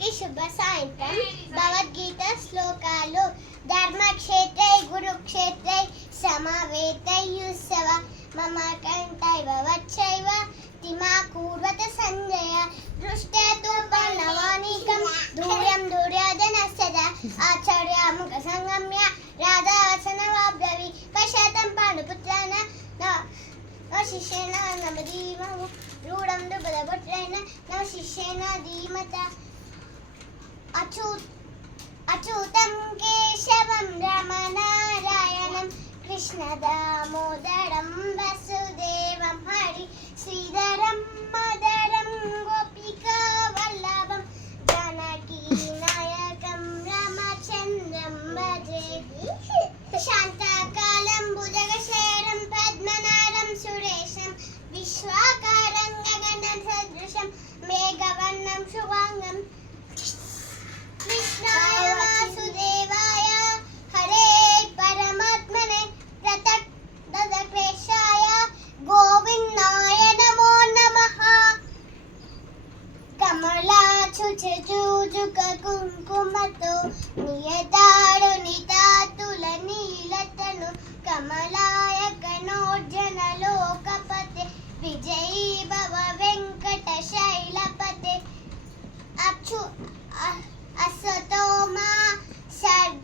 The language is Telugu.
అందరికీ శుభ సాయంత్రం. భగవద్గీత శ్లోకాలు. ధర్మక్షేత్రై గురుక్షేత్రై సమవేతయుత్సవ మమ కంఠైవ వచ్చైవ తిమా కూర్వత సంజయ దృష్ట్యా పర్ణవానికం దూరం దుర్యోధనస్య ఆచార్యముఖ సంగమ్య రాధావసనవాబ్రవి పశ్చాతం పాండుపుత్రాన శిష్యేన నమదీమము రూఢం దుబలభద్రేణ నమ శిష్యేన ధీమత అచ్యుతం కేశవం రమనారాయణం కృష్ణ దామోదరం వసుదేవం హరి శ్రీధరం మదరం గోపికా వల్లభం జానకీ నాయకం రామచంద్రం భజే శాంతకాలం భుజగశయనం పద్మనాభం సురేశం విశ్వాకారం గగన సదృశం మేఘవర్ణం శుభాంగం కృష్ణాయ వాసుదేవాయ హరే పరమాత్మనే ప్రతక్తదక్లేశాయ గోవిందాయ నమో నమః. కమలాచుచూజుక కుంకుమతో